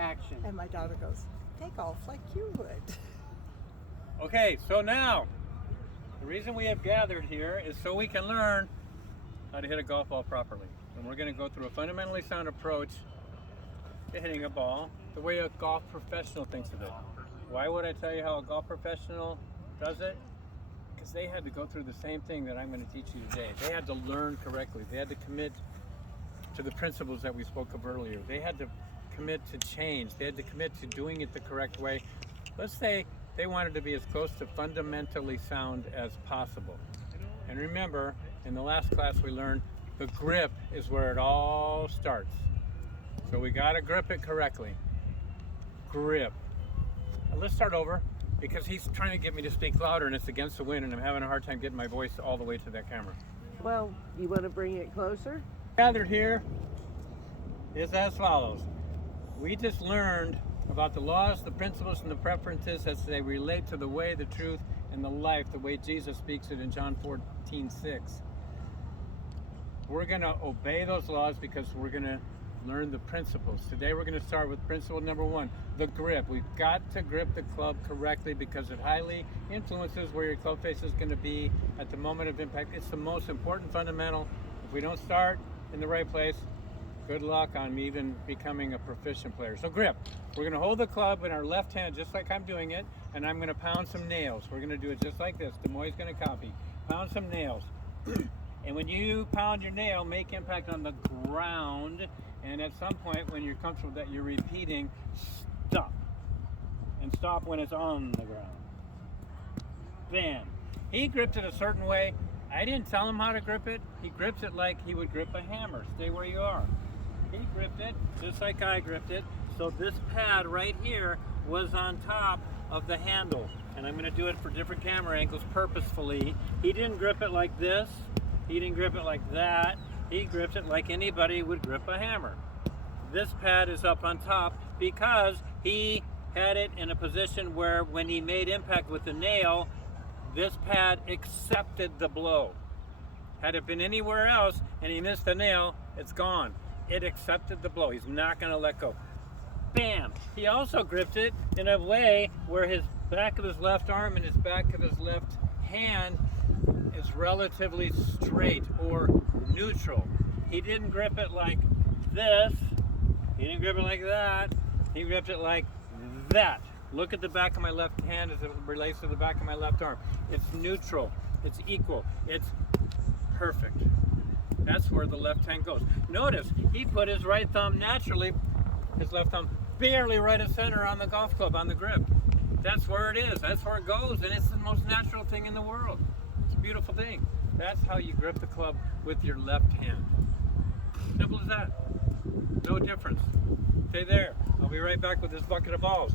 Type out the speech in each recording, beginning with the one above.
action. And my daughter goes, take off like you would. Okay, so now, the reason we have gathered here is so we can learn how to hit a golf ball properly. And we're going to go through a fundamentally sound approach to hitting a ball the way a golf professional thinks of it. Why would I tell you how a golf professional does it? Because they had to go through the same thing that I'm going to teach you today. They had to learn correctly. They had to commit to the principles that we spoke of earlier. They had to commit to change. They had to commit to doing it the correct way. Let's say they wanted to be as close to fundamentally sound as possible. And remember, in the last class we learned the grip is where it all starts. So we got to grip it correctly. Grip. Let's start over because he's trying to get me to speak louder and it's against the wind and I'm having a hard time getting my voice all the way to that camera. Well, you want to bring it closer? Gathered here is as follows. We just learned about the laws, the principles, and the preferences as they relate to the way, the truth, and the life, the way Jesus speaks it in John 14:6. We're going to obey those laws because we're going to learn the principles. Today we're going to start with principle number 1, the grip. We've got to grip the club correctly because it highly influences where your club face is going to be at the moment of impact. It's the most important fundamental. If we don't start in the right place, good luck on me even becoming a proficient player. So grip. We're going to hold the club in our left hand just like I'm doing it, and I'm going to pound some nails. We're going to do it just like this. Demoy's going to copy. Pound some nails. And when you pound your nail, make impact on the ground. And at some point when you're comfortable that you're repeating, stop. And stop when it's on the ground. Bam. He gripped it a certain way. I didn't tell him how to grip it. He grips it like he would grip a hammer. Stay where you are. He gripped it just like I gripped it. So this pad right here was on top of the handle. And I'm going to do it for different camera angles purposefully. He didn't grip it like this. He didn't grip it like that. He gripped it like anybody would grip a hammer. This pad is up on top because he had it in a position where when he made impact with the nail, this pad accepted the blow. Had it been anywhere else and he missed the nail, it's gone. It accepted the blow. He's not going to let go. Bam! He also gripped it in a way where his back of his left arm and his back of his left hand is relatively straight or neutral. He didn't grip it like this. He didn't grip it like that. He gripped it like that. Look at the back of my left hand as it relates to the back of my left arm. It's neutral. It's equal. It's perfect. That's where the left hand goes. Notice, he put his right thumb naturally, his left thumb barely right of center on the golf club, on the grip. That's where it is. That's where it goes, and it's the most natural thing in the world. It's a beautiful thing. That's how you grip the club with your left hand. Simple as that. No difference. Stay there. I'll be right back with this bucket of balls.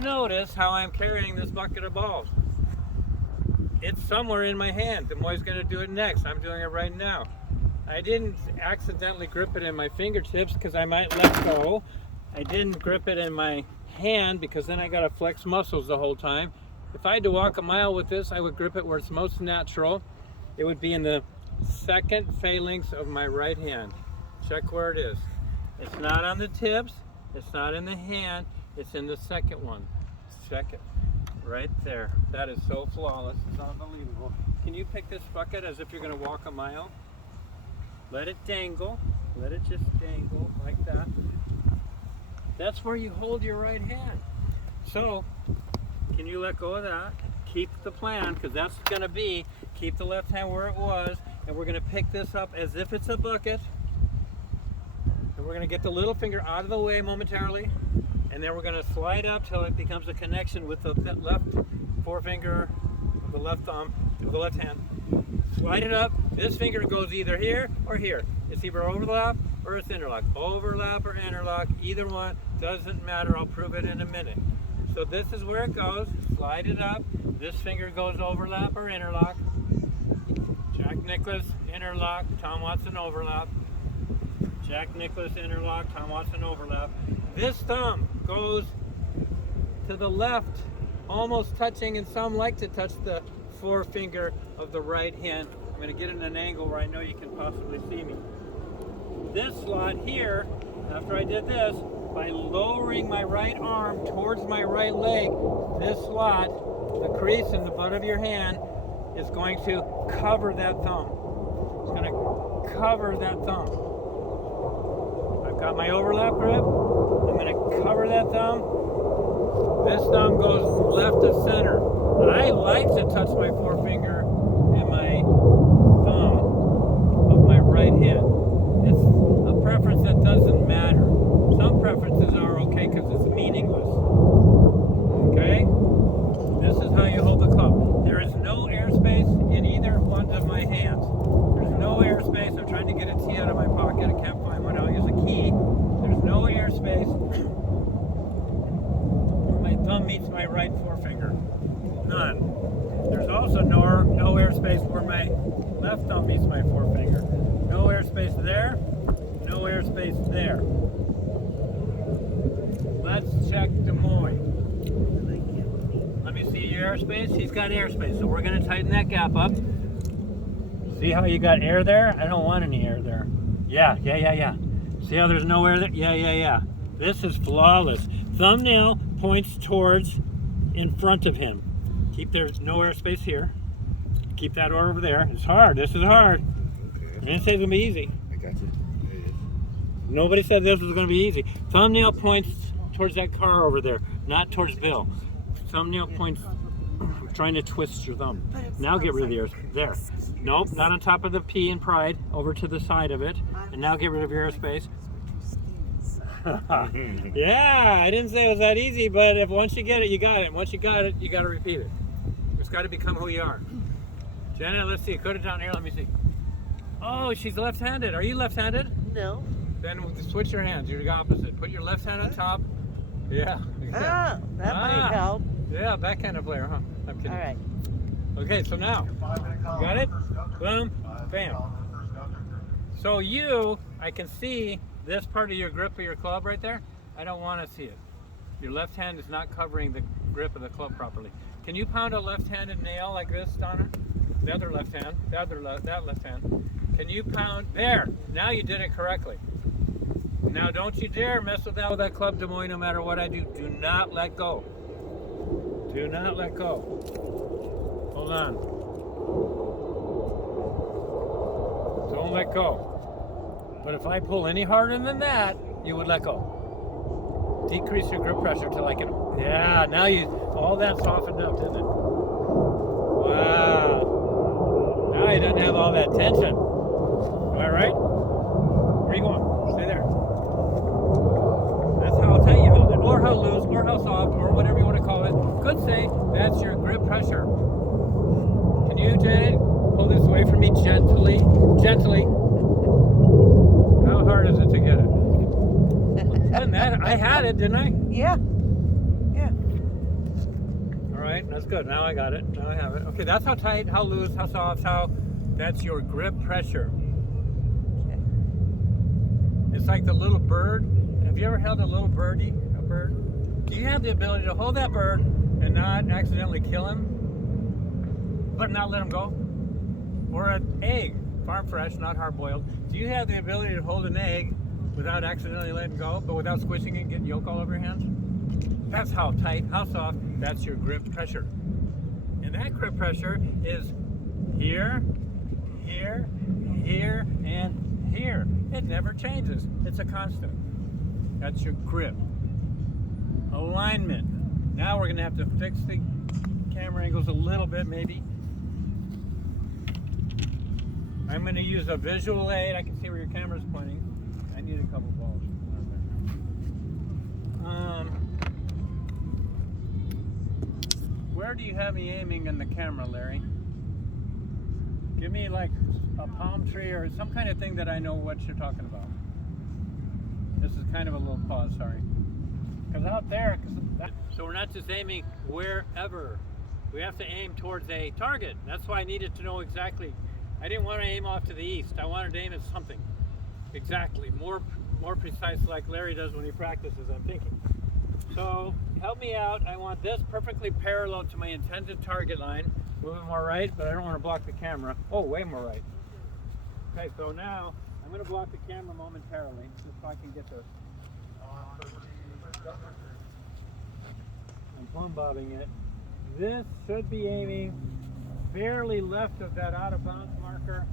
Notice how I'm carrying this bucket of balls. It's somewhere in my hand. Demoy's going to do it next. I'm doing it right now. I didn't accidentally grip it in my fingertips because I might let go. I didn't grip it in my hand because then I got to flex muscles the whole time. If I had to walk a mile with this, I would grip it where it's most natural. It would be in the second phalanx of my right hand. Check where it is. It's not on the tips. It's not in the hand. It's in the second one. Check it. Right there. That is so flawless. It's unbelievable. Can you pick this bucket as if you're going to walk a mile? Let it dangle. Let it just dangle like that. That's where you hold your right hand. So, can you let go of that? Keep the plan, because that's going to be, keep the left hand where it was, and we're going to pick this up as if it's a bucket. And we're going to get the little finger out of the way momentarily, and then we're going to slide up till it becomes a connection with the left forefinger of the left thumb, of the left hand. Slide it up. This finger goes either here or here. It's either overlap or it's interlock. Overlap or interlock, either one, doesn't matter. I'll prove it in a minute. So this is where it goes. Slide it up. This finger goes overlap or interlock. Jack Nicklaus, interlock. Tom Watson, overlap. Jack Nicklaus, interlock. Tom Watson, overlap. This thumb goes to the left, almost touching, and some like to touch the forefinger of the right hand. I'm going to get in an angle where I know you can possibly see me. This slot here, after I did this, by lowering my right arm towards my right leg, this slot, the crease in the butt of your hand, is going to cover that thumb. It's going to cover that thumb. I've got my overlap grip. I'm going to cover that thumb. This thumb goes left to center. I like to touch my forefinger and my thumb of my right hand. It's a preference that doesn't matter. Some preferences are okay because it's meaningless. Okay? This is how you hold the club. There is no airspace in either one of my hands. There's no airspace. I'm trying to get a T out of my pocket. I can't find one. I'll use a key. There's no airspace where my thumb meets my right forefinger. None. There's also no airspace where my left thumb meets my forefinger. No airspace there. No airspace there. Let's check Des Moines. Let me see your airspace. He's got airspace, so we're going to tighten that gap up. See how you got air there? I don't want any air there. Yeah. See how there's no air there? Yeah. This is flawless. Thumbnail points towards in front of him. Keep there's no airspace here. Keep that over there. It's hard. This is hard. Okay. I didn't say it's going to be easy. I got you. There it is. Nobody said this was going to be easy. Thumbnail points towards that car over there, not towards Bill. Thumbnail points, trying to twist your thumb. Now get rid of yours. There. Nope, not on top of the P in pride. Over to the side of it. And now get rid of your airspace. Yeah, I didn't say it was that easy, but if once you get it, you got it. And once you got it, you got to repeat it. It's got to become who you are. Janet, let's see. Put it down here. Let me see. Oh, she's left-handed. Are you left-handed? No. Then switch your hands. You're the opposite. Put your left hand on top. Yeah. Ah, that might help. Yeah, backhanded player, huh? I'm kidding. All right. Okay, so now, you got it? Boom, bam. So I can see this part of your grip of your club right there. I don't want to see it. Your left hand is not covering the grip of the club properly. Can you pound a left-handed nail like this, Donna? The other left hand, that left hand. Can you pound, there, now you did it correctly. Now don't you dare mess with that club, Des Moines, no matter what I do. Do not let go. Do not let go. Hold on. Don't let go. But if I pull any harder than that, you would let go. Decrease your grip pressure till I can, yeah, now all that softened up, didn't it? Wow. Now he doesn't have all that tension. Am I right? Where are you going? Stay there. That's how tight you hold it, or how loose, or how soft, or whatever you want to call it. Could say that's your grip pressure. Can you, Janet, pull this away from me gently? Gently. How hard is it to get it? I had it, didn't I? Yeah. All right, that's good. Now I got it. Now I have it. Okay, that's how tight, how loose, how soft, that's your grip pressure. Okay. It's like the little bird. Have you ever held a little birdie, a bird? Do you have the ability to hold that bird and not accidentally kill him, but not let him go? Or an egg, farm fresh, not hard boiled. Do you have the ability to hold an egg without accidentally letting go, but without squishing it and getting yolk all over your hands? That's how tight, how soft, that's your grip pressure. And that grip pressure is here, here, here, and here. It never changes. It's a constant. That's your grip. Alignment. Now we're going to have to fix the camera angles a little bit, maybe. I'm going to use a visual aid. I can see where your camera's pointing. I need a couple balls. Where do you have me aiming in the camera, Larry? Give me like a palm tree or some kind of thing that I know what you're talking about. This is kind of a little pause, sorry. Because out there, so we're not just aiming wherever. We have to aim towards a target. That's why I needed to know exactly. I didn't want to aim off to the east. I wanted to aim at something. Exactly, more precise like Larry does when he practices, I'm thinking. So help me out. I want this perfectly parallel to my intended target line. Move it more right, but I don't want to block the camera. Oh, way more right. Okay, so now I'm going to block the camera momentarily just so I can get the I'm plumb bobbing it. This should be aiming barely left of that out of bounds marker,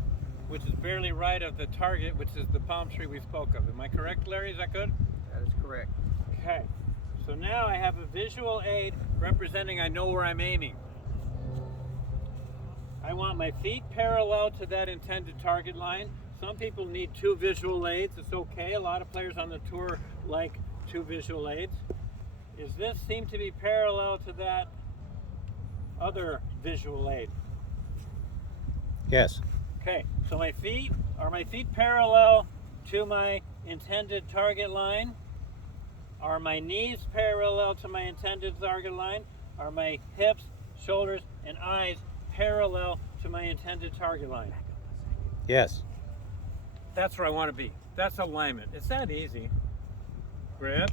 which is barely right of the target, which is the palm tree we spoke of. Am I correct, Larry? Is that good? That is correct. Okay. So now I have a visual aid representing I know where I'm aiming. I want my feet parallel to that intended target line. Some people need 2 visual aids. It's okay. A lot of players on the tour like 2 visual aids. Is this seem to be parallel to that other visual aid? Yes. Okay, so my feet parallel to my intended target line? Are my knees parallel to my intended target line? Are my hips, shoulders, and eyes parallel to my intended target line? Yes. That's where I want to be. That's alignment. It's that easy. Grip,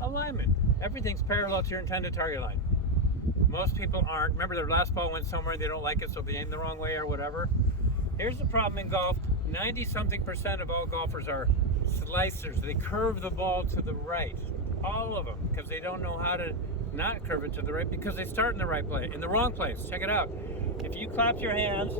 alignment. Everything's parallel to your intended target line. Most people aren't. Remember, their last ball went somewhere, they don't like it, so they aim the wrong way or whatever. Here's the problem in golf. 90-something% of all golfers are slicers. They curve the ball to the right. All of them, because they don't know how to not curve it to the right, because they start in the right place, in the wrong place. Check it out. If you clapped your hands,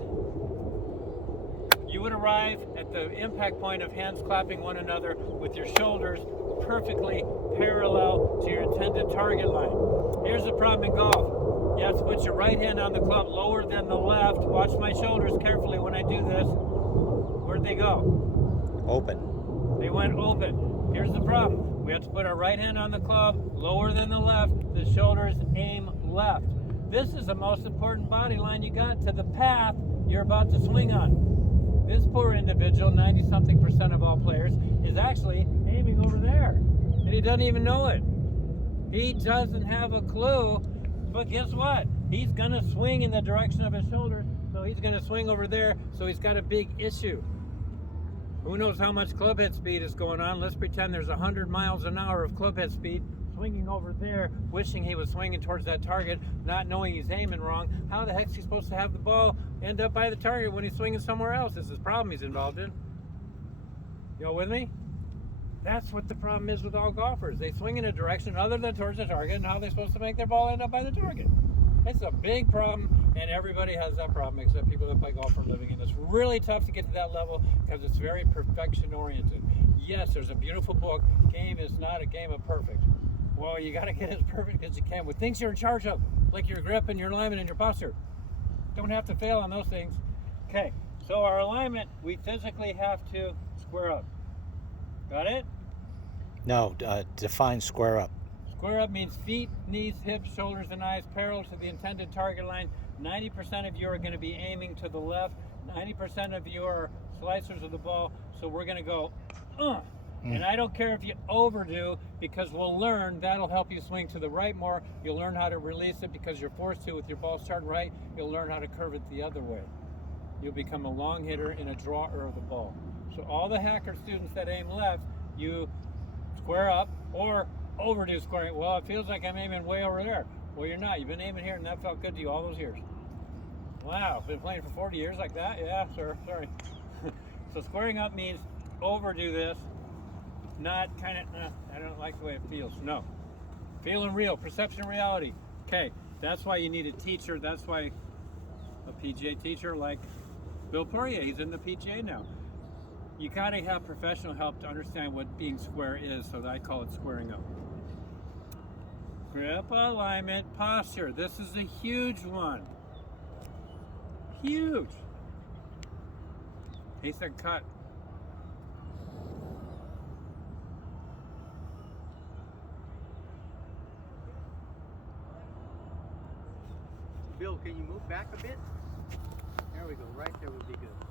you would arrive at the impact point of hands clapping one another with your shoulders perfectly parallel to your intended target line. Here's the problem in golf. You have to put your right hand on the club lower than the left. Watch my shoulders carefully when I do this. Where'd they go? Open. They went open. Here's the problem. We have to put our right hand on the club lower than the left. The shoulders aim left. This is the most important body line you got to the path you're about to swing on. This poor individual, 90-something% of all players, is actually aiming over there. And he doesn't even know it. He doesn't have a clue, but guess what? He's gonna swing in the direction of his shoulder, so he's gonna swing over there, so he's got a big issue. Who knows how much club head speed is going on? Let's pretend there's 100 miles an hour of club head speed, swinging over there, wishing he was swinging towards that target, not knowing he's aiming wrong. How the heck's he supposed to have the ball end up by the target when he's swinging somewhere else? This is the problem he's involved in. You all with me? That's what the problem is with all golfers. They swing in a direction other than towards the target, and how are they supposed to make their ball end up by the target? It's a big problem, and everybody has that problem except people that play golf for a living. And it's really tough to get to that level because it's very perfection oriented. Yes, there's a beautiful book, Game is Not a Game of Perfect. Well, you got to get as perfect as you can with things you're in charge of, like your grip and your alignment and your posture. Don't have to fail on those things. Okay, so our alignment, we physically have to square up. Got it? No, define square up. Square up means feet, knees, hips, shoulders, and eyes parallel to the intended target line. 90% of you are going to be aiming to the left. 90% of you are slicers of the ball. So we're going to go, And I don't care if you overdo, because we'll learn that'll help you swing to the right more. You'll learn how to release it because you're forced to with your ball starting right. You'll learn how to curve it the other way. You'll become a long hitter and a drawer of the ball. So all the hacker students that aim left, you square up or overdo squaring. Well, it feels like I'm aiming way over there. Well, you're not. You've been aiming here, and that felt good to you all those years. Wow, been playing for 40 years like that? Yeah, sir, sorry. So squaring up means overdo this, not kind of, I don't like the way it feels. No. Feeling real, perception, reality. Okay, that's why you need a teacher. That's why a PGA teacher like Bill Poirier, he's in the PGA now. You gotta have professional help to understand what being square is, so that I call it squaring up. Grip, alignment, posture. This is a huge one. Huge. He said cut. Bill, can you move back a bit? There we go. Right there would be good.